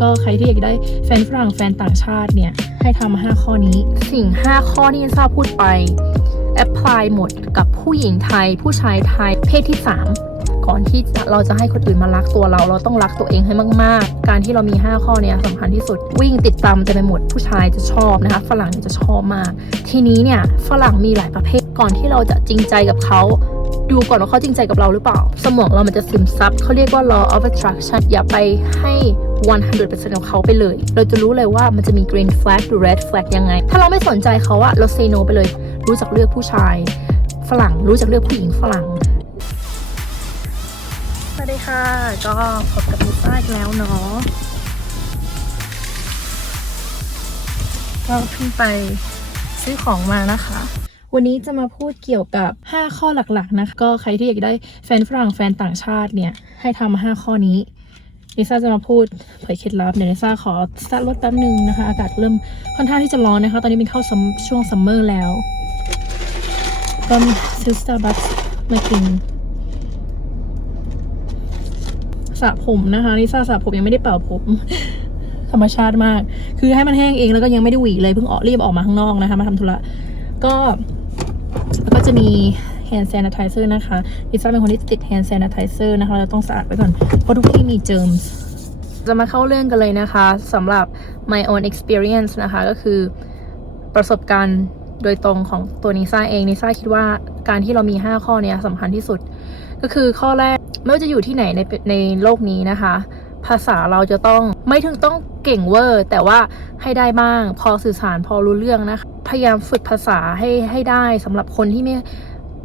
ก็ใครที่อยากได้แฟนฝรั่งแฟนต่างชาติเนี่ย ให้ทำห้าข้อนี้ สิ่ง 5 ข้อที่ทราบพูดไปแอพพลายหมดกับผู้หญิงไทย ผู้ชายไทยเพศที่ 3 ก่อนที่เราจะให้คนอื่นมารักตัวเรา เราต้องรักตัวเองให้มาก ๆ การที่เรามี 5 ข้อเนี้ยสำคัญที่สุด วิ่งติดตามจะไปหมดผู้ชายจะชอบนะคะฝรั่งจะชอบมาก ทีนี้เนี่ยฝรั่งมีหลายประเภทก่อนที่เราจะจริงใจกับเขา ดูก่อนว่าเขาจริงใจกับเราหรือเปล่า สมองเรามันจะซึมซับเขาเรียกว่า law of attraction อย่าไปให้ 100%ของเขาไปเลย เราจะรู้เลยว่ามันจะมี green flag หรือ red flag ยังไง ถ้าเราไม่สนใจเขาอะเรา say no ไปเลย รู้จักเลือกผู้ชาย ฝรั่ง รู้จักเลือกผู้หญิงฝรั่งสวัสดีค่ะ ก็พบกับลิซ่าอีกแล้วเนาะก็เพิ่งไปซื้อของมานะคะ วันนี้จะมาพูดเกี่ยวกับ 5 ข้อหลักๆนะคะก็ใครที่อยากได้แฟนฝรั่งแฟนต่างชาติเนี่ย ให้ทำ5ข้อนี้ลิซ่าจะมาพูดเผยเคล็ดลับเดี๋ยวลิซ่าขอสตาร์ทรถแป๊บนึงนะคะ อากาศเริ่มค่อนข้างที่จะร้อนนะคะ ตอนนี้เป็นเข้าช่วงซัมเมอร์แล้วก็ซื้อสตาร์บัคมากินสระผมนะคะลิซ่าสระผมยังไม่ได้เป่าผม ธรรมชาติมาก คือให้มันแห้งเองแล้วก็ยังไม่ได้หวีเลยเพิ่งออกรีบออกมาข้างนอกนะคะ มาทำธุระก็ จะมี hand sanitizer นะคะลิซ่าเป็นคนที่ติด hand sanitizer นะคะ เราต้องสะอาดไว้ก่อน เพราะทุกที่มี germs จะมาเข้าเรื่องกันเลยนะคะสำหรับ my own experience นะคะ ก็คือประสบการณ์โดยตรงของตัวนิซ่าเองนิซ่าคิดว่าการที่เรามี 5 ข้อเนี้ยสำคัญที่สุด ก็คือข้อแรกไม่ว่าจะอยู่ที่ไหนในในโลกนี้นะคะ ภาษาเราจะต้องไม่ถึงต้อง เก่งเวอร์ แต่ว่าให้ได้บ้าง พอสื่อสารพอรู้เรื่องนะคะ พยายามฝึกภาษาให้ให้ได้สำหรับคนที่ไม่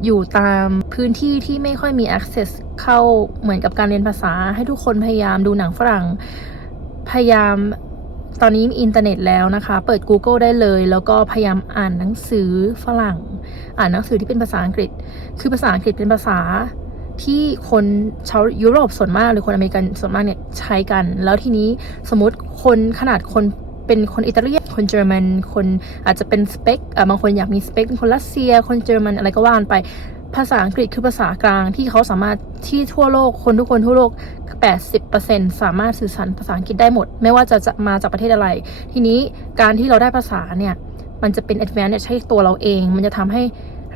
อยู่ตามพื้นที่ที่ไม่ค่อยมี access เข้าเหมือนกับการเรียนภาษา ให้ทุกคนพยายามดูหนังฝรั่ง พยายามตอนนี้มีอินเทอร์เน็ตแล้วนะคะ เปิด Google ได้เลย แล้วก็พยายามอ่านหนังสือฝรั่ง อ่านหนังสือที่เป็นภาษาอังกฤษ คือภาษาอังกฤษเป็นภาษา ที่คนชาวยุโรปส่วนมากหรือคนอเมริกันส่วนมากเนี่ยใช้กัน แล้วทีนี้สมมติคนขนาดคนเป็นคนอิตาเลียน คนเยอรมัน คนอาจจะเป็นสเปกบางคนอยากมีสเปกเป็นคนรัสเซีย คนเยอรมันอะไรก็ว่านไป ภาษาอังกฤษคือภาษากลางที่เขาสามารถที่ทั่วโลก คนทุกคนทั่วโลก 80%สามารถสื่อสารภาษาอังกฤษได้หมด ไม่ว่าจะจะมาจากประเทศอะไร ทีนี้การที่เราได้ภาษาเนี่ย มันจะเป็น advantage ให้ตัวเราเอง มันจะทำให้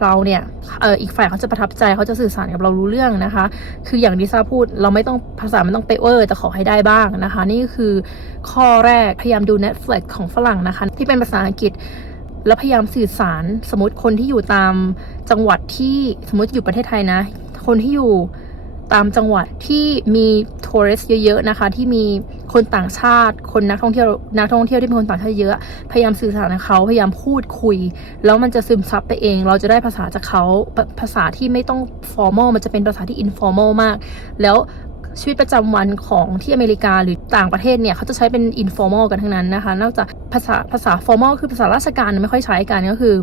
เราเนี่ยเอออีกฝ่ายเขาจะประทับใจเขาจะสื่อสารกับเรารู้เรื่องนะคะ คืออย่างดิซ่าพูดเราไม่ต้องภาษามันต้องเป๊ะเวอร์แต่ขอให้ได้บ้างนะคะ นี่คือข้อแรกพยายามดู Netflix ของฝรั่งนะคะ ที่เป็นภาษาอังกฤษแล้วพยายามสื่อสารสมมติคนที่อยู่ตามจังหวัดที่สมมติอยู่ประเทศไทยนะ คนที่อยู่ ตามจังหวัดที่มีทัวริสเยอะๆนะคะ ที่มีคนต่างชาติคนนักท่องเที่ยวนักท่องเที่ยวที่เป็นคนต่างชาติเยอะพยายามสื่อสารกับเขาพยายามพูดคุย แล้วมันจะซึมซับไปเอง เราจะได้ภาษาจากเขาภาษาที่ไม่ต้องฟอร์มอลมันจะเป็นภาษาที่อินฟอร์มอลมาก แล้ว ชีวิตประจำวันของที่อเมริกาหรือต่างประเทศเนี่ยเขาจะใช้เป็น informal กันทั้งนั้นนะคะ นอกจากภาษาภาษา formal คือภาษาราชการไม่ค่อยใช้กันก็คือ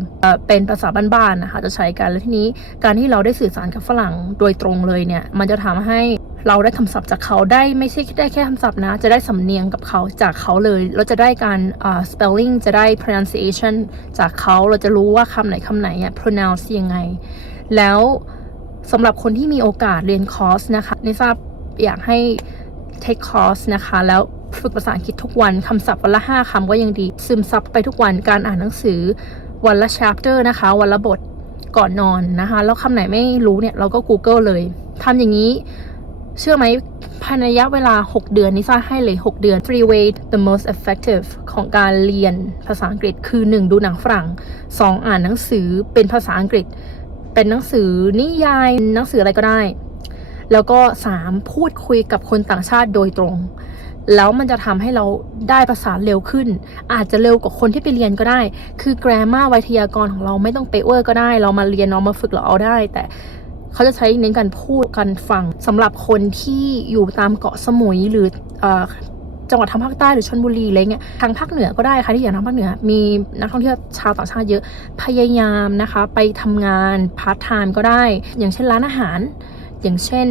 เป็นภาษาบ้านๆนะคะจะใช้กันแล้วทีนี้การที่เราได้สื่อสารกับฝรั่งโดยตรงเลยเนี่ยมันจะทำให้เราได้คำศัพท์จากเขาได้ไม่ใช่ได้แค่คำศัพท์นะ จะได้สำเนียงกับเขาจากเขาเลย เราจะได้การอ่า spelling จะได้ pronunciation จากเขาเราจะรู้ว่าคำไหนคำไหนอะ pronounce ยังไง แล้วสำหรับคนที่มีโอกาสเรียนคอร์สนะคะในทราบ อยากให้ take course นะคะ แล้วฝึกภาษาอังกฤษทุกวันคำศัพท์วันละ 5คำก็ยังดี ซึมซับไปทุกวันการอ่านหนังสือวันละ chapter นะคะ วันละบทก่อนนอนนะคะ แล้วคำไหนไม่รู้เนี่ย เราก็ Google เลยทำอย่างนี้เชื่อไหมภายในระยะเวลา 6 เดือนนิซ่าให้เลย 6 เดือน three way the most effective ของการเรียนภาษาอังกฤษคือ 1 ดูหนังฝรั่ง 2 อ่านหนังสือเป็นภาษาอังกฤษ เป็นหนังสือนิยายหนังสืออะไรก็ได้ แล้วก็ 3 พูดคุยกับคนต่างชาติโดยตรง แล้วมันจะทำให้เราได้ภาษาเร็วขึ้น อาจจะเร็วกว่าคนที่ไปเรียนก็ได้ คือ grammar ไวยทยากรของเราไม่ต้องเปเวอร์ก็ได้ เรามาเรียนเรามาฝึกเราเอาได้ แต่เขาจะใช้เน้นการพูดการฟังสำหรับคนที่อยู่ตามเกาะสมุยหรืออจังหวัดทางภาคใต้หรือชนบุรีอะไรเงี้ยทางภาคเหนือก็ได้ค่ะที่อย่างทางภาคเหนือ มีนักท่องเที่ยวชาวต่างชาติเยอะพยายามนะคะ ไปทำงานพาร์ทไทม์ก็ได้ อย่างเช่นร้านอาหาร อย่างเช่น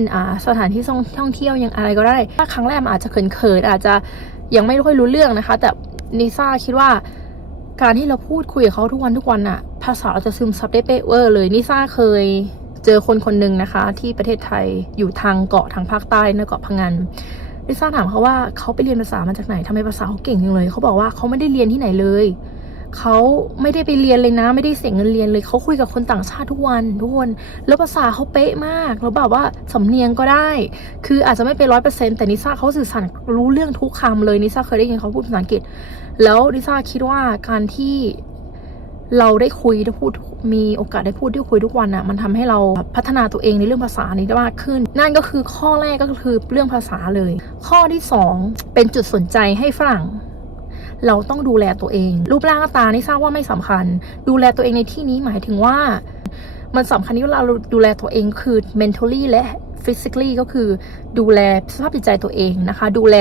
สถานที่ท่องเที่ยวยังอะไรก็ได้ ถ้าครั้งแรกมันอาจจะเขินๆอาจจะยังไม่ค่อยรู้เรื่องนะคะ แต่นิซ่าคิดว่าการที่เราพูดคุยกับเขาทุกวันทุกวันอะภาษาเราจะซึมซับได้เป๊ะเวอร์เลยนิซ่าเคยเจอคนคนหนึ่งนะคะ ที่ประเทศไทยอยู่ทางเกาะทางภาคใต้นะเกาะพังงานลิซ่าถามเขาว่าเขาไปเรียนภาษามาจากไหนทำไมภาษาเขาเก่งจังเลย เขาบอกว่าเขาไม่ได้เรียนที่ไหนเลย เขาไม่ได้ไปเรียนเลยนะ ไม่ได้เสียเงินเรียนเลยเขาคุยกับคนต่างชาติทุกวันทุกคนแล้วภาษาเขาเป๊ะมากแล้วแบบว่าสำเนียงก็ได้ คืออาจจะไม่เป็นร้อยเปอร์เซ็นต์แต่นิซ่าเขาสื่อสารรู้เรื่องทุกคำเลยนิซ่าเคยได้ยินเขาพูดภาษาอังกฤษ แล้วนิซ่าคิดว่าการที่เราได้คุยได้พูดมีโอกาสได้พูดได้คุยทุกวันอะมันทำให้เราพัฒนาตัวเองในเรื่องภาษานี้ได้มากขึ้น นั่นก็คือข้อแรกก็คือเรื่องภาษาเลย ข้อที่สองเป็นจุดสนใจให้ฝรั่ง เราต้องดูแลตัวเอง รูปร่างหน้าตานี่ทราบว่าไม่สำคัญ ดูแลตัวเองในที่นี้หมายถึงว่า มันสำคัญที่เราดูแลตัวเองคือ mentally และ physically ก็คือดูแลสภาพจิตใจตัวเองนะคะ ดูแล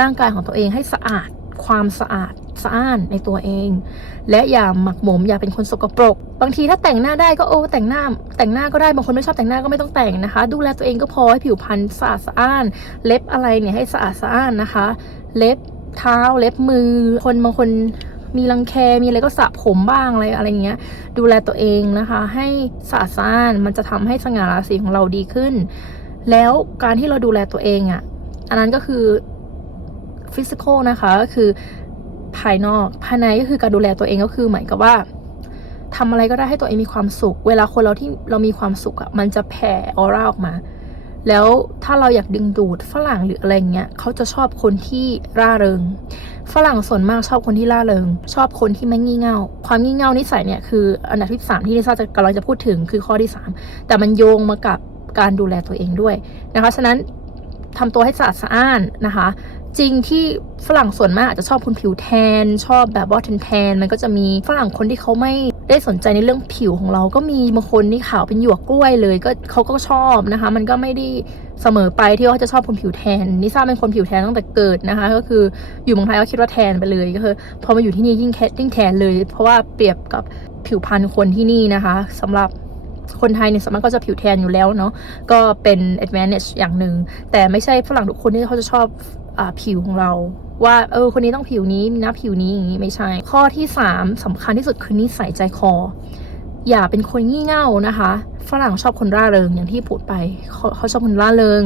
ร่างกายของตัวเองให้สะอาดความสะอาดสะอ้านในตัวเอง และอย่าหมักหมมอย่าเป็นคนสกปรก บางทีถ้าแต่งหน้าได้ก็โอ้แต่งหน้า แต่งหน้าก็ได้บางคนไม่ชอบแต่งหน้าก็ไม่ต้องแต่งนะคะ ดูแลตัวเองก็พอให้ผิวพรรณสะอาดสะอ้าน เล็บอะไรเนี่ยให้สะอาดสะอ้านนะคะ เล็บ เท้าเล็บมือ คนบางคนมีรังแค มีอะไรก็สระผมบ้างอะไรอะไรเงี้ย ดูแลตัวเองนะคะ ให้สะอาดสะอ้านมันจะทำให้สง่าราศีของเราดีขึ้น แล้วการที่เราดูแลตัวเองอะ่ะ อันนั้นก็คือฟิสิกอลนะคะก็คือภายนอกภายในก็คือการดูแลตัวเองก็คือเหมือนกับว่าทำอะไรก็ได้ให้ตัวเองมีความสุข เวลาคนเราที่เรามีความสุขอะ่ะมันจะแผ่ออร่าออกมา แล้วถ้าเราอยากดึงดูดฝรั่งหรืออะไรเงี้ยเขาจะชอบคนที่ร่าเริง ฝรั่งส่วนมากชอบคนที่ร่าเริง ชอบคนที่ไม่งี่เง่า ความงี่เง่านิสัยเนี่ยคืออันดับที่สามที่นิซ่าจะกำลังจะพูดถึงคือข้อที่สามแต่มันโยงมากับการดูแลตัวเองด้วยนะคะ ฉะนั้นทำตัวให้สะอาดสะอ้านนะคะ จริงที่ฝรั่งส่วนมากอาจจะชอบคนผิวแทน ชอบแบบว่าแทนแทนมันก็จะมีฝรั่งคนที่เขาไม่ ได้สนใจในเรื่องผิวของเราก็มีบางคนที่ขาวเป็นหยวกกล้วยเลย ก็เขาก็ชอบนะคะ มันก็ไม่ได้เสมอไปที่ว่าจะชอบคนผิวแทนนิซ่าเป็นคนผิวแทนตั้งแต่เกิดนะคะ ก็คืออยู่เมืองไทยก็คิดว่าแทนไปเลยก็คือพอมาอยู่ที่นี่ยิ่งแคยิ่งแทนเลย เพราะว่าเปรียบกับผิวพรรณคนที่นี่นะคะสำหรับคนไทยเนี่ยสมากก็จะผิวแทนอยู่แล้วเนาะก็เป็น advantage อย่างหนึ่งแต่ไม่ใช่ฝรั่งทุกคนที่เขาจะชอบอผิวของเรา ว่าเออคนนี้ต้องผิวนี้น้าผิวนี้อย่างนี้ไม่ใช่ ข้อที่ 3สำคัญที่สุดคือนิสัยใจคอ อย่าเป็นคนงี่เง่านะคะ ฝรั่งชอบคนร่าเริงอย่างที่พูดไปเขาเขาชอบคนร่าเริง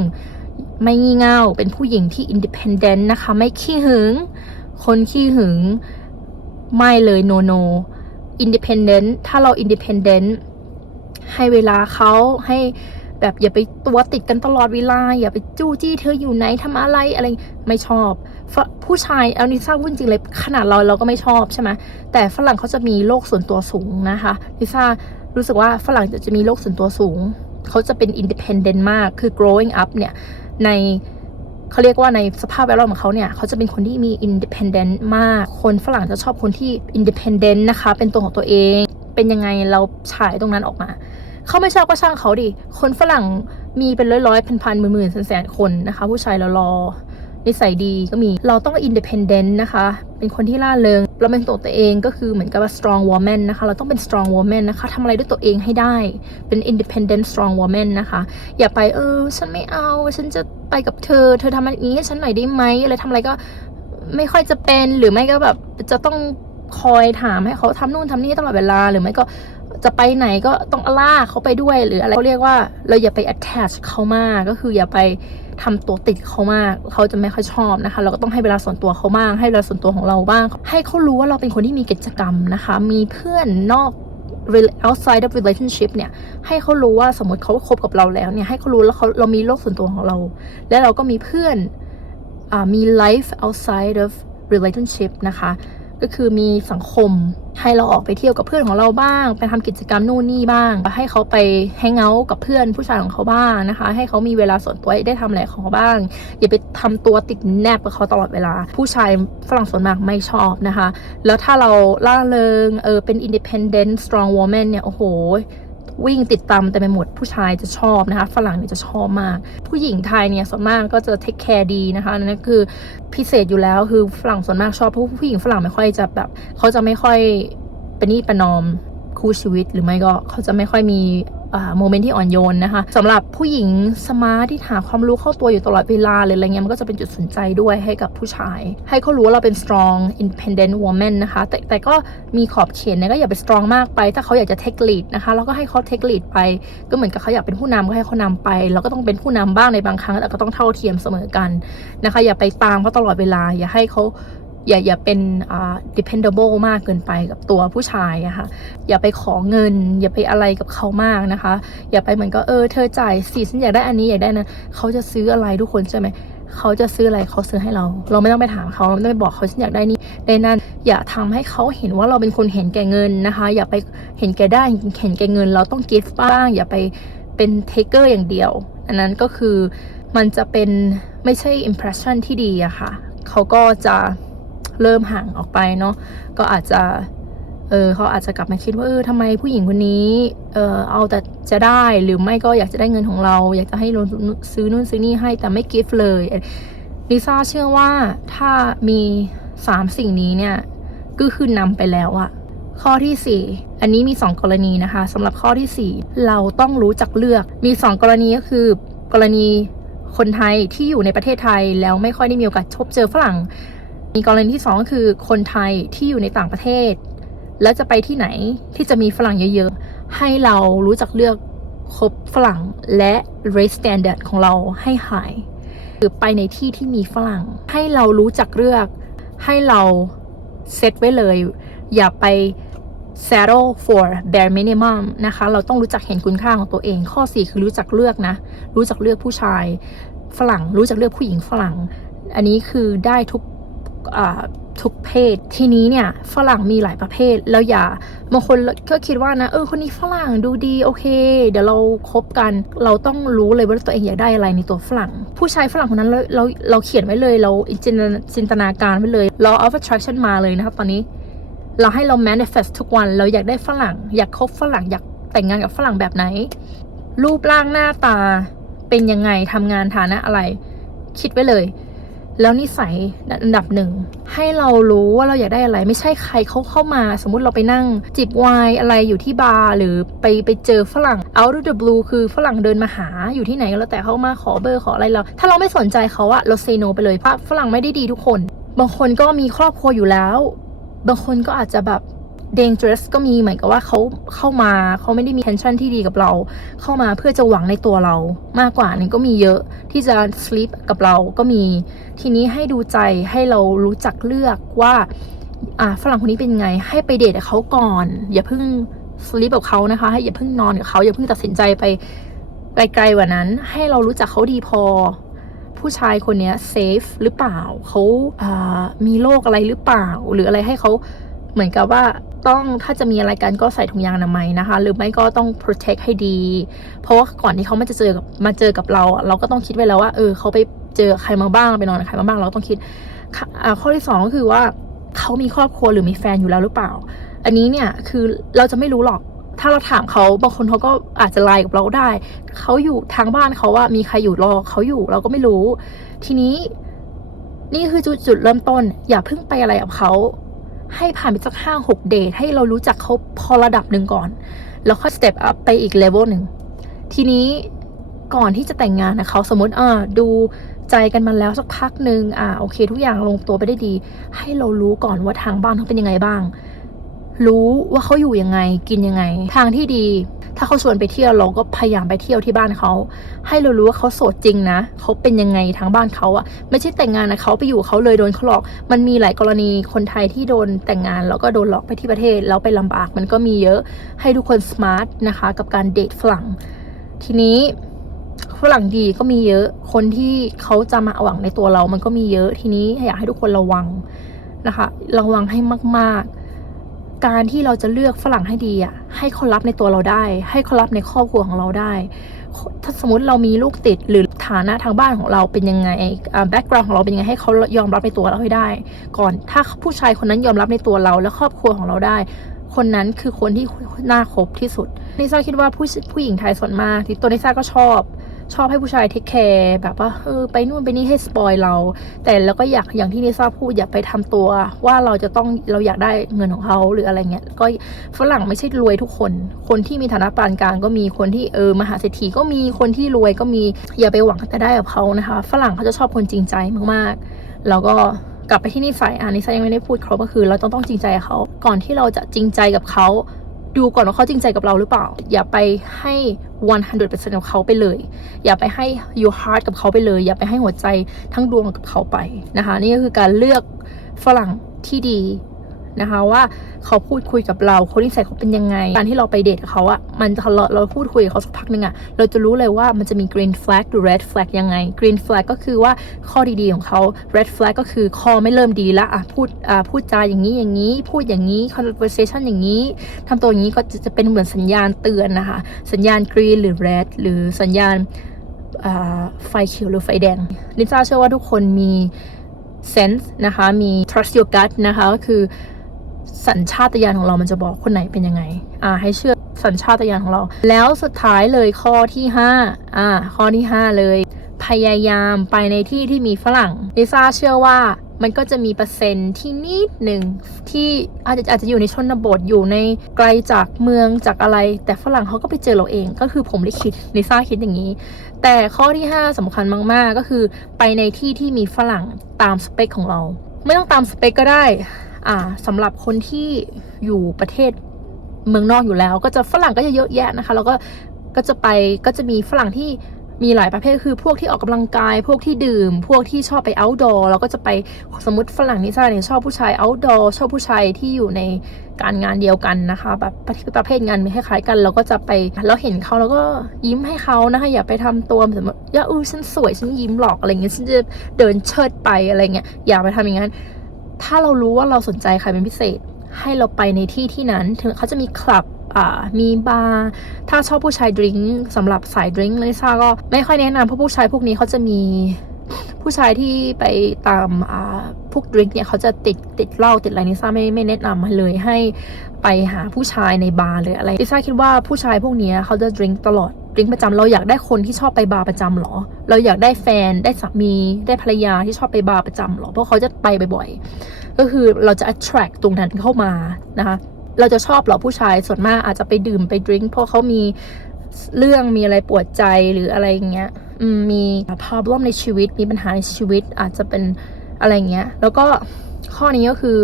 ไม่งี่เง่าเป็นผู้หญิงที่ independent นะคะ ไม่ขี้หึง คนขี้หึงไม่เลย no no independent ถ้าเรา independent ให้เวลาเขาให้ แบบอย่าไปตัวติดกันตลอดเวลาอย่าไปจู้จี้เธออยู่ไหนทำอะไรอะไรไม่ชอบ ผู้ชายเอานิซ่าพูดจริงเลยขนาดเราเราก็ไม่ชอบใช่ไหมแต่ฝรั่งเขาจะมีโลกส่วนตัวสูงนะคะนิซ่ารู้สึกว่าฝรั่งจะจะมีโลกส่วนตัวสูง เขาจะเป็น independent มากคือ growing up เนี่ยในเขาเรียกว่าในสภาพแวดล้อมของเขาเนี่ย เขาจะเป็นคนที่มี independent มาก คนฝรั่งจะชอบคนที่ independent นะคะ เป็นตัวของตัวเอง เป็นยังไงเราฉายตรงนั้นออกมา เขาไม่ชอบก็ช่างเขาดิ คนฝรั่งมีเป็นร้อยร้อยพันพันหมื่นหมื่นแสนแสนคนนะคะ ผู้ชายเรารอนิสัยดีก็มีเราต้อง independent นะคะ เป็นคนที่ล่าเริงเราเป็นตัวตัวเองก็คือเหมือนกับว่า strong woman นะคะ เราต้องเป็น strong woman นะคะทำอะไรด้วยตัวเองให้ได้ เป็น independent strong woman นะคะ อย่าไปเออ ฉันไม่เอา ฉันจะไปกับเธอ เธอทำอย่างนี้ให้ฉันหน่อยได้ไหมอะไรทำอะไรก็ไม่ค่อยจะเป็นหรือไม่ก็แบบจะต้องคอยถามให้เขาทำนู่นทำนี่ตลอดเวลาหรือไม่ก็ จะไปไหนก็ต้องลากเขาไปด้วยหรืออะไรเขาเรียกว่าเราอย่าไป attach เขามากก็คืออย่าไปทำตัวติดเขามาก เขาจะไม่ค่อยชอบนะคะ เราก็ต้องให้เวลาส่วนตัวเขาบ้าง ให้เวลาส่วนตัวของเราบ้าง ให้เขารู้ว่าเราเป็นคนที่มีกิจกรรมนะคะ มีเพื่อนนอก outside of relationship เนี่ย ให้เขารู้ว่าสมมติเขาคบกับเราแล้วเนี่ย ให้เขารู้แล้วเขาเรามีโลกส่วนตัวของเรา และเราก็มีเพื่อนอ่ามี life outside of relationship นะคะ ก็คือมีสังคม ให้เราออกไปเที่ยวกับเพื่อนของเราบ้าง ไปทำกิจกรรมนู่นนี่บ้าง ให้เขาไปแฮงเอาท์กับเพื่อนผู้ชายของเขาบ้างนะคะ ให้เขามีเวลาส่วนตัวได้ทำอะไรของเขาบ้าง อย่าไปทำตัวติดแนบกับเขาตลอดเวลา ผู้ชายฝรั่งส่วนมากไม่ชอบนะคะ แล้วถ้าเราล่าเริงเออเป็น independent strong woman เนี่ยโอ้โห วิ่งติดตามแต่ไปหมดผู้ชายจะชอบนะคะฝรั่งเนี่ยจะชอบมาก ผู้หญิงไทยเนี่ยส่วนมากก็จะเทคแคร์ดีนะคะนั่นคือพิเศษอยู่แล้วคือฝรั่งส่วนมากชอบเพราะผู้หญิงฝรั่งไม่ค่อยจะแบบเขาจะไม่ค่อยเป็นนี่ประนอมคู่ชีวิตหรือไม่ก็เขาจะไม่ค่อยมี โมเมนต์ที่อ่อนโยนนะคะสำหรับผู้หญิงสมาร์ทที่หาความรู้เข้าตัวอยู่ตลอดเวลาหรือะไรเงี้ยมันก็จะเป็นจุดสนใจด้วยให้กับผู้ชาย ให้เขารู้ว่าเราเป็น strong independent woman นะคะ แต่แต่ก็มีขอบเขตนะก็อย่าไป strong มากไป ถ้าเขาอยากจะ take lead นะคะเราก็ให้เขา take lead ไป ก็เหมือนกับเขาอยากเป็นผู้นำก็ให้เขานำไป เราก็ต้องเป็นผู้นำบ้างในบางครั้งแต่ก็ต้องเท่าเทียมเสมอกันนะคะ อย่าไปตามเขาตลอดเวลาอย่าให้เขา อย่าอย่าเป็น dependable มากเกินไปกับตัวผู้ชายอะค่ะอย่าไปขอเงิน อย่าไปอะไรกับเขามากนะคะ อย่าไปเหมือนก็เออเธอจ่ายสิฉันอยากได้อันนี้อยากได้นะเขาจะซื้ออะไรทุกคนใช่ไหมเขาจะซื้ออะไรเขาซื้อให้เรา เราไม่ต้องไปถามเขาเราไม่ต้องไปบอกเขาฉันอยากได้นี่ได้นั่นอย่าทำให้เขาเห็นว่าเราเป็นคนเห็นแก่เงินนะคะ อย่าไปเห็นแก่ได้เห็นแก่เงิน เราต้อง give บ้าง อย่าไปเป็น taker อย่างเดียว อันนั้นก็คือมันจะเป็นไม่ใช่ impression ที่ดีอะค่ะเขาก็จะ เริ่มห่างออกไปเนาะก็อาจจะเออเขาอาจจะกลับมาคิดว่าเออทำไมผู้หญิงคนนี้เออเอาแต่จะได้หรือไม่ก็อยากจะได้เงินของเรา อยากจะให้เราซื้อนู่นซื้อนี่ให้แต่ไม่กิฟต์เลยลิซ่าเชื่อว่าถ้ามีสามสิ่งนี้เนี่ยก็คือนำไปแล้วอะข้อที่สี่อันนี้มีสองกรณีนะคะสำหรับข้อที่สี่เราต้องรู้จักเลือกมีสองกรณีก็คือ กรณีคนไทยที่อยู่ในประเทศไทยแล้วไม่ค่อยได้มีโอกาสพบเจอฝรั่ง มีกรณีที่สองก็คือคนไทยที่อยู่ในต่างประเทศ แล้วจะไปที่ไหนที่จะมีฝรั่งเยอะๆ ให้เรารู้จักเลือกคบฝรั่งและ race standard ของเราให้ high คือไปในที่ที่มีฝรั่ง ให้เรารู้จักเลือก ให้เราเซตไว้เลย อย่าไป settle for bare minimum นะคะ เราต้องรู้จักเห็นคุณค่าของตัวเอง ข้อ 4 คือรู้จักเลือกนะ รู้จักเลือกผู้ชายฝรั่ง รู้จักเลือกผู้หญิงฝรั่ง อันนี้คือได้ทุก ทุกเพศ ทีนี้เนี่ยฝรั่งมีหลายประเภท แล้วอย่าบางคนก็คิดว่านะเออคนนี้ฝรั่งดูดีโอเค เดี๋ยวเราคบกันเราต้องรู้เลยว่าตัวเองอยากได้อะไรในตัวฝรั่ง ผู้ชายฝรั่งคนนั้นเราเราเราเขียนไว้เลย เราจินตนาจินตนาการไว้เลย law of attraction มาเลยนะครับตอนนี้เราให้เรา manifest ทุกวันเราอยากได้ฝรั่ง อยากคบฝรั่งอยากแต่งงานกับฝรั่งแบบไหน รูปร่างหน้าตาเป็นยังไงทำงานฐานะอะไร คิดไว้เลย แล้วนิสัยอันดับหนึ่ง ให้เรารู้ว่าเราอยากได้อะไร ไม่ใช่ใครเขาเข้ามา สมมุติเราไปนั่ง จิบไวน์อะไรอยู่ที่บาร์หรือไปไปเจอฝรั่ง out of the blue คือฝรั่งเดินมาหาอยู่ที่ไหนก็แล้วแต่เขามาขอเบอร์ขออะไรเรา ถ้าเราไม่สนใจเขาอะเราเซโนไปเลยเพราะฝรั่งไม่ได้ดีทุกคน บางคนก็มีครอบครัวอยู่แล้ว บางคนก็อาจจะแบบ dangerous ก็มีเหมือนกับว่าเขาเข้ามาเขาไม่ได้มี tension ที่ดีกับเรา เข้ามาเพื่อจะหวังในตัวเรา มากกว่านี่ก็มีเยอะที่จะ sleep กับเราก็มี ทีนี้ให้ดูใจให้เรารู้จักเลือกว่าอ่าฝรั่งคนนี้เป็นไง ให้ไปเดทกับเขาก่อน อย่าเพิ่ง sleep กับเขานะคะ ให้อย่าเพิ่งนอนกับเขาอย่าเพิ่งตัดสินใจไปไกลๆกว่านั้น ให้เรารู้จักเขาดีพอผู้ชายคนนี้ย safe หรือเปล่าเขาามีโรคอะไรหรือเปล่า หรืออะไรให้เขา เหมือนกับว่าต้องถ้าจะมีอะไรกันก็ใส่ถุงยางอนามัยนะคะ หรือไม่ก็ต้อง protect ให้ดี เพราะว่าก่อนที่เขามาจะเจอกับมาเจอกับเรา เราก็ต้องคิดไว้แล้วว่า เออเขาไปเจอใครมาบ้างไปนอนกับใครมาบ้างเราต้องคิดข้อที่สองก็คือว่าเขามีครอบครัวหรือมีแฟนอยู่แล้วหรือเปล่า อันนี้เนี่ยคือเราจะไม่รู้หรอกถ้าเราถามเขาบางคนเขาก็อาจจะไลน์กับเราได้ เขาอยู่ทางบ้านเขาว่ามีใครอยู่รอเขาอยู่เราก็ไม่รู้ ทีนี้ นี่คือจุดจุดเริ่มต้น อย่าเพิ่งไปอะไรกับเขา ให้ผ่านไปสักห้าหกเดทให้เรารู้จักเขาพอระดับหนึ่งก่อน แล้วค่อยสเต็ปอัพไปอีกเลเวลหนึ่งทีนี้ก่อนที่จะแต่งงานนะเขาสมมติอ่าดูใจกันมาแล้วสักพักหนึ่งอ่าโอเค ทุกอย่างลงตัวไปได้ดี ให้เรารู้ก่อนว่าทางบ้านเขาเป็นยังไงบ้าง รู้ว่าเขาอยู่ยังไงกินยังไง ทางที่ดี ถ้าเขาชวนไปเที่ยวเราก็พยายามไปเที่ยวที่บ้านเขา ให้เรารู้ว่าเขาโสดจริงนะเขาเป็นยังไงทางบ้านเขาอะไม่ใช่แต่งงานนะเขาไปอยู่เขาเลยโดนเขาหลอก มันมีหลายกรณีคนไทยที่โดนแต่งงานแล้วก็โดนหลอกไปที่ประเทศแล้วไปลำบากมันก็มีเยอะให้ทุกคนสมาร์ทนะคะกับการเดทฝรั่งทีนี้ฝรั่งดีก็มีเยอะ คนที่เขาจะมาหวังในตัวเรามันก็มีเยอะ ทีนี้อยากให้ทุกคนระวังนะคะ ระวังให้มาก ๆ การที่เราจะเลือกฝรั่งให้ดีอะให้เขารับในตัวเราได้ ให้เขารับในครอบครัวของเราได้ ถ้าสมมติเรามีลูกติดหรือฐานะทางบ้านของเราเป็นยังไงแบ็กกราวน์ของเราเป็นยังไงให้เขายอมรับในตัวเราให้ได้ ก่อนถ้าผู้ชายคนนั้นยอมรับในตัวเราและครอบครัวของเราได้ คนนั้นคือคนที่น่าคบที่สุดนิซ่าคิดว่าผู้ผู้หญิงไทยส่วนมากที่ตัวนิซ่าก็ชอบ ชอบให้ผู้ชายเทคแคร์แบบว่าเออไปนู่นไปนี่ให้สปอยเรา แต่แล้วก็อยากอย่างที่นิซ่าพูดอย่าไปทำตัวว่าเราจะต้องเราอยากได้เงินของเขาหรืออะไรเงี้ยก็ฝรั่งไม่ใช่รวยทุกคน คนที่มีฐานะปานกลางก็มีคนที่เออมหาเศรษฐีก็มีคนที่รวยก็มีอย่าไปหวังแต่ได้กับเขานะคะ ฝรั่งเขาจะชอบคนจริงใจมากๆ แล้วก็กลับไปที่นิสัยอ่านิสัยยังไม่ได้พูดครบก็คือ เราต้องต้องจริงใจเขาก่อนที่เราจะจริงใจกับเขา ดูก่อนว่าเขาจริงใจกับเราหรือเปล่า อย่าไปให้ 100%กับเขาไปเลย อย่าไปให้ your heart กับเขาไปเลย อย่าไปให้หัวใจทั้งดวงกับเขาไปนะคะ นี่ก็คือการเลือกฝรั่งที่ดี นะคะว่าเขาพูดคุยกับเราเขานิสัยเขาเป็นยังไง การที่เราไปเดทกับเขาอะมันจะเราเราพูดคุยกับเขาสักพักหนึ่งอะเราจะรู้เลยว่ามันจะมี green flag หรือ red flag ยังไง green flag ก็คือว่าข้อดีๆของเขา red flag ก็คือข้อไม่เริ่มดีละอะพูดอ่าพูดจาอย่างนี้อย่างนี้ พูดอย่างนี้ conversation อย่างนี้ทำตัวอย่างนี้ก็จะจะเป็นเหมือนสัญญาณเตือนนะคะ สัญญาณ green หรือ red หรือสัญญาณอ่าไฟเขียวหรือไฟแดงลิซ่าเชื่อว่าทุกคนมี sense นะคะ มี trust your gut นะคะ ก็คือ สัญชาตญาณของเรามันจะบอกคนไหนเป็นยังไง อ่า ให้เชื่อสัญชาตญาณของเรา แล้วสุดท้ายเลยข้อที่ห้าอ่า ข้อที่ห้าเลย พยายามไปในที่ที่มีฝรั่งลิซ่าเชื่อว่ามันก็จะมีเปอร์เซ็นต์ที่นิดหนึ่งที่อาจจะอาจจะอยู่ในชนบทอยู่ในไกลจากเมืองจากอะไร แต่ฝรั่งเขาก็ไปเจอเราเอง ก็คือผมลิขิตลิซ่าคิดอย่างนี้ แต่ข้อที่ 5สำคัญมาก ๆ ก็คือไปในที่ที่มีฝรั่งตามสเปคของเรา ไม่ต้องตามสเปคก็ได้ อ่าสำหรับคนที่อยู่ประเทศเมืองนอกอยู่แล้ว ก็จะฝรั่งก็จะเยอะแยะนะคะ แล้วก็ก็จะไปก็จะมีฝรั่งที่มีหลายประเภทคือพวกที่ออกกำลังกาย พวกที่ดื่ม พวกที่ชอบไป outdoor แล้วก็จะไปสมมติฝรั่งนิซ่าเนี่ยชอบผู้ชาย outdoor ชอบผู้ชายที่อยู่ในการงานเดียวกันนะคะแบบประประเภทงานคล้ายๆกันเราก็จะไปแล้วเห็นเขาแล้วก็ยิ้มให้เขานะคะอย่าไปทำตัวเหมือนแบบอย่าอู้ฉันสวยฉันยิ้มหรอกอะไรเงี้ยฉันจะเดินเชิดไปอะไรเงี้ยอย่าไปทำอย่างนั้น ถ้าเรารู้ว่าเราสนใจใครเป็นพิเศษ ให้เราไปในที่ที่นั้นถึงเขาจะมีคลับอ่ามีบาร์ถ้าชอบผู้ชายดริงก์สำหรับสายดริงก์ลิซ่าก็ไม่ค่อยแนะนำเพราะผู้ชายพวกนี้เขาจะมีผู้ชายที่ไปตามอ่าพวกดริงก์เนี่ยเขาจะติดติดเหล้าติดอะไรลิซ่าไม่ไม่แนะนำเลยให้ไปหาผู้ชายในบาร์หรืออะไรลิซ่าคิดว่าผู้ชายพวกนี้เขาจะดริงก์ตลอด ดริงก์ประจำเราอยากได้คนที่ชอบไปบาร์ประจำหรอ เราอยากได้แฟนได้สามีได้ภรรยาที่ชอบไปบาร์ประจำหรอ เพราะเขาจะไปบ่อยๆ ก็คือเราจะ attract ตรงนั้นเข้ามานะคะ เราจะชอบเหรอผู้ชายส่วนมากอาจจะไปดื่มไปดริงก์เพราะเขามีเรื่องมีอะไรปวดใจหรืออะไรอย่างเงี้ยมี problem ในชีวิตมีปัญหาในชีวิตอาจจะเป็นอะไรอย่างเงี้ย แล้วก็ข้อนี้ก็คือ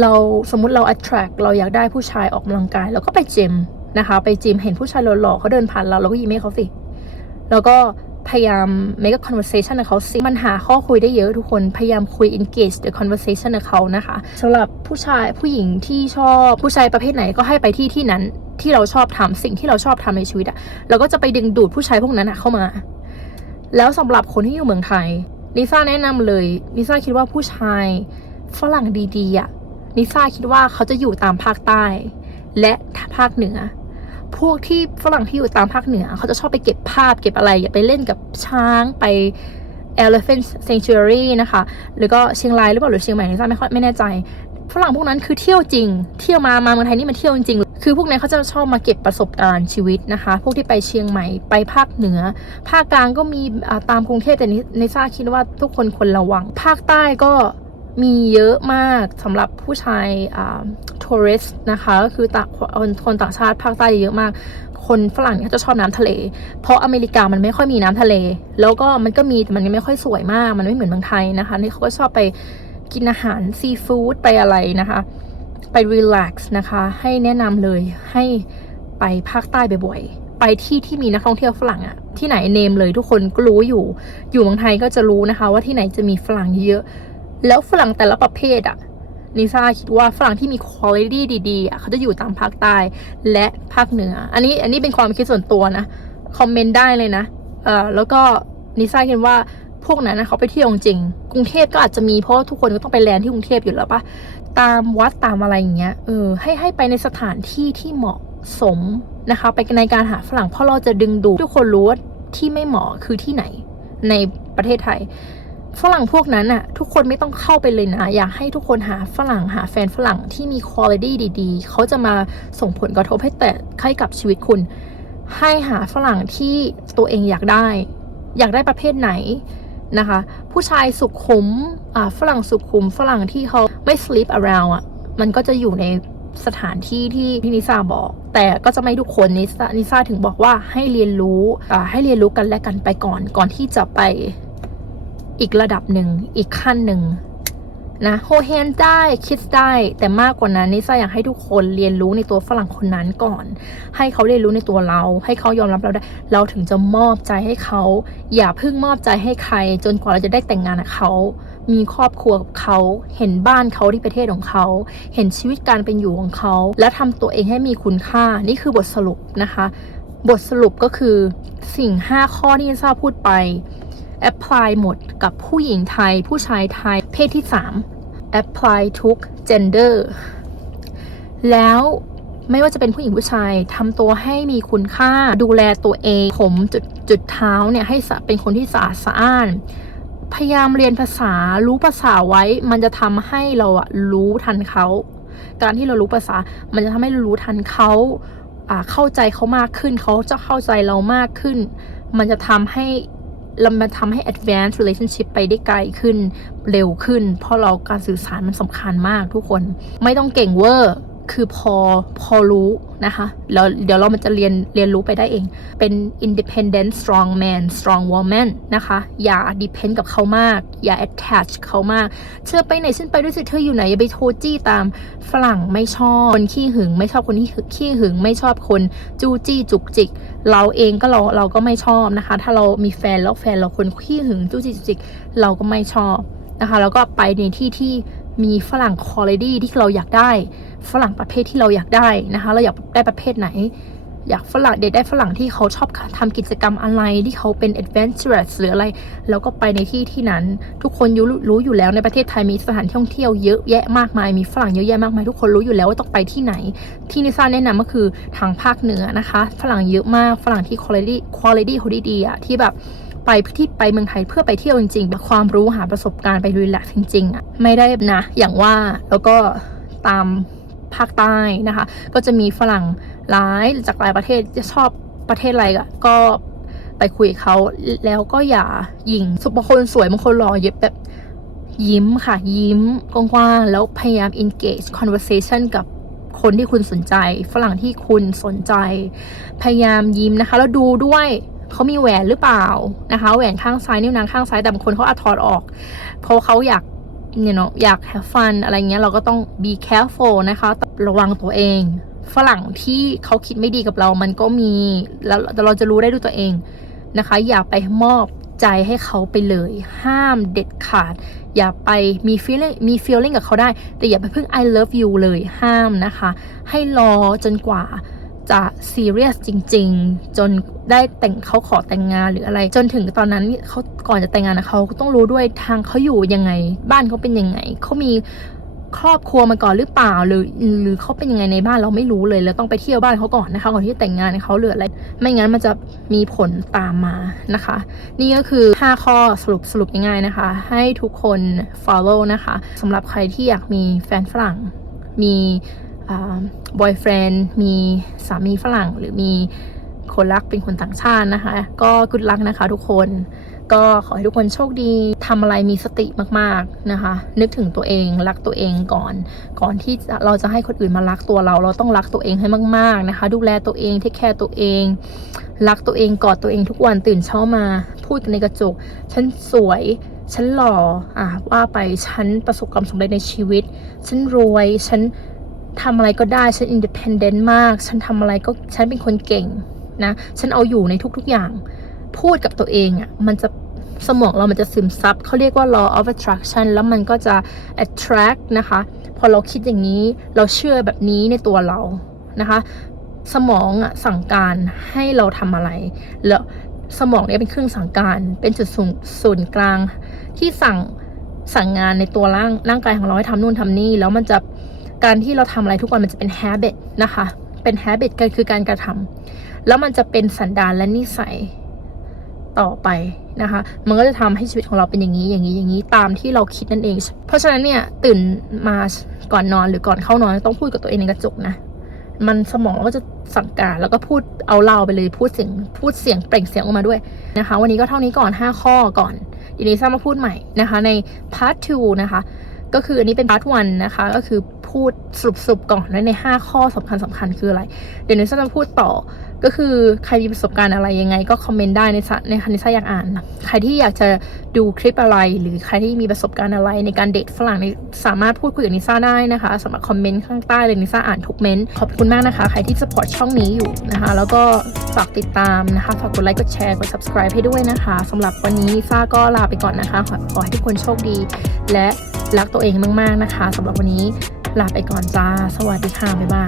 เราสมมุติเรา attract เราอยากได้ผู้ชายออกกำลังกายเราก็ไปจิม นะคะ ไปจิมเห็นผู้ชายหล่อๆเขาเดินผ่านเราเราก็ยิ้มให้เขาสิ แล้วก็พยายาม make a conversation กับเขาสิมันหาข้อคุยได้เยอะทุกคน พยายามคุย engage the conversation กับเขานะคะสำหรับผู้ชายผู้หญิงที่ชอบผู้ชายประเภทไหนก็ให้ไปที่ที่นั้นที่เราชอบทำสิ่งที่เราชอบทำในชีวิตอะเราก็จะไปดึงดูดผู้ชายพวกนั้นอะเข้ามา แล้วสำหรับคนที่อยู่เมืองไทยลิซ่าแนะนำเลยลิซ่าคิดว่าผู้ชายฝรั่งดีๆอะลิซ่าคิดว่าเขาจะอยู่ตามภาคใต้ และภาคเหนือ พวกที่ฝรั่งที่อยู่ตามภาคเหนือ เขาจะชอบไปเก็บภาพเก็บอะไร อย่าไปเล่นกับช้างไป elephant sanctuary นะคะ หรือก็เชียงรายหรือเปล่าหรือเชียงใหม่ไม่ทราบไม่ค่อยไม่แน่ใจฝรั่งพวกนั้นคือเที่ยวจริง เที่ยวมา มาเมืองไทยนี่มันเที่ยวจริงๆคือพวกนี้เขาจะชอบมาเก็บประสบการณ์ชีวิตนะคะ พวกที่ไปเชียงใหม่ ไปภาคเหนือ ภาคกลางก็มีตามกรุงเทพแต่ในซ่าคิดว่าทุกคนควรระวัง ภาคใต้ก็ มีเยอะมากสำหรับผู้ชายทัวริสนะคะก็คือต่างคนคนต่างชาติภาคใต้เยอะมาก คนฝรั่งเนี่ยจะชอบน้ำทะเล เพราะอเมริกามันไม่ค่อยมีน้ำทะเล แล้วก็มันก็มีแต่มันไม่ค่อยสวยมาก มันไม่เหมือนเมืองไทยนะคะนี่เขาก็ชอบไปกินอาหารซีฟู้ดไปอะไรนะคะ ไปรีแลกซ์นะคะ ให้แนะนำเลยให้ไปภาคใต้บ่อยๆ ไปที่ที่มีนักท่องเที่ยวฝรั่งอะที่ไหนเนมเลยทุกคนก็รู้อยู่ อยู่เมืองไทยก็จะรู้นะคะ ว่าที่ไหนจะมีฝรั่งเยอะ แล้วฝรั่งแต่ละประเภทอะนิซ่าคิดว่าฝรั่งที่มีคุณภาพดีๆเขาจะอยู่ตามภาคใต้และภาคเหนือ อันนี้อันนี้เป็นความคิดส่วนตัวนะ คอมเมนต์ได้เลยนะ เอ่อแล้วก็นิซ่าคิดว่าพวกนั้นนะเขาไปเที่ยวจริง กรุงเทพก็อาจจะมีเพราะทุกคนก็ต้องไปแลนด์ที่กรุงเทพอยู่แล้วปะตามวัดตามอะไรอย่างเงี้ย เออ ให้ให้ไปในสถานที่ที่เหมาะสมนะคะ ไปในการหาฝรั่งเพราะเราจะดึงดูดทุกคนรู้ว่าที่ไม่เหมาะคือที่ไหนในประเทศไทย ฝรั่งพวกนั้นน่ะทุกคนไม่ต้องเข้าไปเลยนะ อยากให้ทุกคนหาฝรั่งหาแฟนฝรั่งที่มีคุณภาพดีๆ เขาจะมาส่งผลกระทบให้แต่ให้กับชีวิตคุณ ให้หาฝรั่งที่ตัวเองอยากได้ อยากได้ประเภทไหนนะคะ ผู้ชายสุขุมอ่าฝรั่งสุขุม ฝรั่งที่เขาไม่ sleep around อะมันก็จะอยู่ในสถานที่ที่พี่นิสาบอก แต่ก็จะไม่ทุกคนนิสานิสาถึงบอกว่าให้เรียนรู้ให้เรียนรู้กันและกันไปก่อน ก่อนที่จะไป อีกระดับหนึ่งอีกขั้นหนึ่งนะโฮแฮนได้คิดได้ แต่มากกว่านั้นนิซ่าอยากให้ทุกคนเรียนรู้ในตัวฝรั่งคนนั้นก่อน ให้เขาเรียนรู้ในตัวเรา ให้เขายอมรับเราได้ เราถึงจะมอบใจให้เขา อย่าเพิ่งมอบใจให้ใคร จนกว่าเราจะได้แต่งงานกับเขา มีครอบครัวกับเขา เห็นบ้านเขาที่ประเทศของเขา เห็นชีวิตการเป็นอยู่ของเขา และทำตัวเองให้มีคุณค่า นี่คือบทสรุปนะคะ บทสรุปก็คือสิ่ง 5 ข้อที่นิซ่าพูดไป apply หมดกับผู้หญิงไทย ผู้ชายไทย เพศที่3 apply ทุก gender แล้วไม่ว่าจะเป็นผู้หญิงผู้ชายทำตัวให้มีคุณค่าดูแลตัวเอง ผมจุดจุดเท้าเนี่ยให้เป็นคนที่สะอาดสะอ้าน พยายามเรียนภาษารู้ภาษาไว้ มันจะทำให้เราอะรู้ทันเขา การที่เรารู้ภาษา มันจะทำให้เรารู้ทันเขาอ่าเข้าใจเขามากขึ้น เขาจะเข้าใจเรามากขึ้น มันจะทำให้ เรามาทำให้ advance relationship ไปได้ไกลขึ้นเร็วขึ้น เพราะเราการสื่อสารมันสำคัญมากทุกคนไม่ต้องเก่งเวอร์คือพอพอรู้นะคะแล้วเดี๋ยวเรามันจะเรียนเรียนรู้ไปได้เอง เป็น independent strong man strong woman นะคะ อย่า depend กับเขามาก อย่า attach เขามาก เธอไปไหนฉันไปด้วยสิเธออยู่ไหน อย่าไปโทรจี้ตามฝรั่งไม่ชอบ คนขี้หึง ไม่ชอบคนที่ขี้หึง ไม่ชอบคนจู้จี้จุกจิก เราเองก็เราเราก็ไม่ชอบนะคะ ถ้าเรามีแฟนแล้วแฟนเราคนขี้หึงจู้จี้จุกจิกเราก็ไม่ชอบนะคะ แล้วก็ไปในที่ที่มีฝรั่งคอลเลดี้ที่เราอยากได้ ฝรั่งประเภทที่เราอยากได้นะคะ เราอยากได้ประเภทไหน อยากฝรั่งเด็กได้ฝรั่งที่เขาชอบทำกิจกรรมอะไรที่เขาเป็น adventurous หรืออะไร แล้วก็ไปในที่ที่นั้น ทุกคนรู้รู้อยู่แล้วในประเทศไทยมีสถานท่องเที่ยวเยอะแยะมากมายมีฝรั่งเยอะแยะมากมายทุกคนรู้อยู่แล้วว่าต้องไปที่ไหน ที่นิซ่าแนะนำก็คือทางภาคเหนือนะคะ ฝรั่งเยอะมากฝรั่งที่ quality quality เขาดีๆอะที่แบบไปที่ไปเมืองไทยเพื่อไปเที่ยวจริงๆความรู้หาประสบการณ์ไปรีแลกซ์จริงๆอะไม่ได้นะ อย่างว่าแล้วก็ตามภาคใต้นะคะ ก็จะมีฝรั่ง หลายจากหลายประเทศจะชอบประเทศอะไรก็ไปคุยกับเขาแล้วก็อย่ายิงบางคนสวยบางคนหล่อเย็บแบบยิ้มค่ะ ยิ้มกว้างๆแล้วพยายาม engage conversation กับคนที่คุณสนใจ ฝรั่งที่คุณสนใจ พยายามยิ้มนะคะ แล้วดูด้วยเขามีแหวนหรือเปล่านะคะ แหวนข้างซ้ายนิ้วนางข้างซ้ายแต่บางคนเขาอาถอดออก เพราะเขาอยากเนี่ยเนาะอยาก have fun อะไรเงี้ยเราก็ต้อง be careful นะคะระวังตัวเอง ฝรั่งที่เขาคิดไม่ดีกับเรา มันก็มีแล้วแต่เราจะรู้ได้ด้วยตัวเองนะคะ อย่าไปมอบใจให้เขาไปเลย ห้ามเด็ดขาด อย่าไปมี feeling มี feeling กับเขาได้ แต่อย่าไปเพิ่ง I love you เลยห้ามนะคะ ให้รอจนกว่าจะซีเรียสจริง ๆ จนได้แต่งเขาขอแต่งงานหรืออะไร จนถึงตอนนั้นเขาก่อนจะแต่งงานนะเขาต้องรู้ด้วยทางเขาอยู่ยังไง บ้านเขาเป็นยังไงเขามี ครอบครัวมาก่อนหรือเปล่า หรือหรือเขาเป็นยังไงในบ้านเราไม่รู้เลยแล้วต้องไปเที่ยวบ้านเขาก่อนนะคะก่อนที่จะแต่งงานเขาเหรืออะไร ไม่งั้นมันจะมีผลตามมานะคะ นี่ก็คือ 5 ข้อสรุปสรุปง่ายๆนะคะ ให้ทุกคน follow นะคะสำหรับใครที่อยากมีแฟนฝรั่ง มีบอยเฟรนด์มีสามีฝรั่งหรือมีคนรักเป็นคนต่างชาตินะคะ ก็กุดลักนะคะทุกคน ก็ขอให้ทุกคนโชคดีทำอะไรมีสติมากๆนะคะ นึกถึงตัวเองรักตัวเองก่อน ก่อนที่เราจะให้คนอื่นมารักตัวเรา เราต้องรักตัวเองให้มาก ๆนะคะ ดูแลตัวเองเทคแคร์ตัวเอง รักตัวเองกอดตัวเองทุกวันตื่นเช้ามา พูดในกระจก ฉันสวยฉันหล่ออะว่าไปฉันประสบความสำเร็จในชีวิต ฉันรวยฉันทำอะไรก็ได้ฉันอินดิเพนเดนต์มาก ฉันทำอะไรก็ฉันเป็นคนเก่งนะ ฉันเอาอยู่ในทุกๆอย่าง พูดกับตัวเองอะ่ะมันจะสมองเรามันจะซึมซับเขาเรียกว่า law of attraction แล้วมันก็จะ attract นะคะ พอเราคิดอย่างนี้เราเชื่อแบบนี้ในตัวเรานะคะ สมองอะสั่งการให้เราทำอะไร แล้วสมองเนี่ยเป็นเครื่องสั่งการ เป็นจุดศูนย์ศูนย์กลาง ที่สั่งสั่งงานในตัวร่างร่างกายของเราให้ทำนู่นทำนี่ แล้วมันจะการที่เราทำอะไรทุกวันมันจะเป็น habit นะคะ เป็น habit ก็คือการกระทำแล้วมันจะเป็นสันดานและนิสัย ต่อไปนะคะ มันก็จะทำให้ชีวิตของเราเป็นอย่างนี้อย่างนี้อย่างนี้ตามที่เราคิดนั่นเอง เพราะฉะนั้นเนี่ยตื่นมาก่อนนอนหรือก่อนเข้านอนต้องพูดกับตัวเองในกระจกนะมันสมองก็จะสั่งการแล้วก็พูดเอาเราไปเลยพูดเสียงพูดเสียงเปล่งเสียงออกมาด้วยนะคะ วันนี้ก็เท่านี้ก่อน 5 ข้อก่อนทีนี้ซ่ามาพูดใหม่นะคะ ในพาร์ท2นะคะ ก็คืออันนี้เป็นพาร์ทวันนะคะ ก็คือพูดสรุปๆก่อนว่าใน 5 ข้อสำคัญสำคัญคืออะไร เดี๋ยวนิซ่าจะพูดต่อ ก็คือใครมีประสบการณ์อะไรยังไงก็คอมเมนต์ได้ในสะในคันนิซ่าอยากอ่านนะใครที่อยากจะดูคลิปอะไร หรือใครที่มีประสบการณ์อะไรในการเดทฝรั่งนี่สามารถพูดคุยกับนิซ่าได้นะคะสำหรับคอมเมนต์ข้างใต้เลยนิซ่าอ่านทุกเมนต์ขอบคุณมากนะคะ ใครที่สปอร์ตช่องนี้อยู่นะคะ แล้วก็ฝากติดตามนะคะฝากกดไลค์กดแชร์กด subscribe ให้ด้วยนะคะสำหรับวันนี้นิซ่าก็ลาไปก่อนนะคะขอขอให้ทุกคนโชคดี และรักตัวเองมากๆนะคะสำหรับวันนี้ลาไปก่อนจ้า สวัสดีค่ะ บ๊ายบาย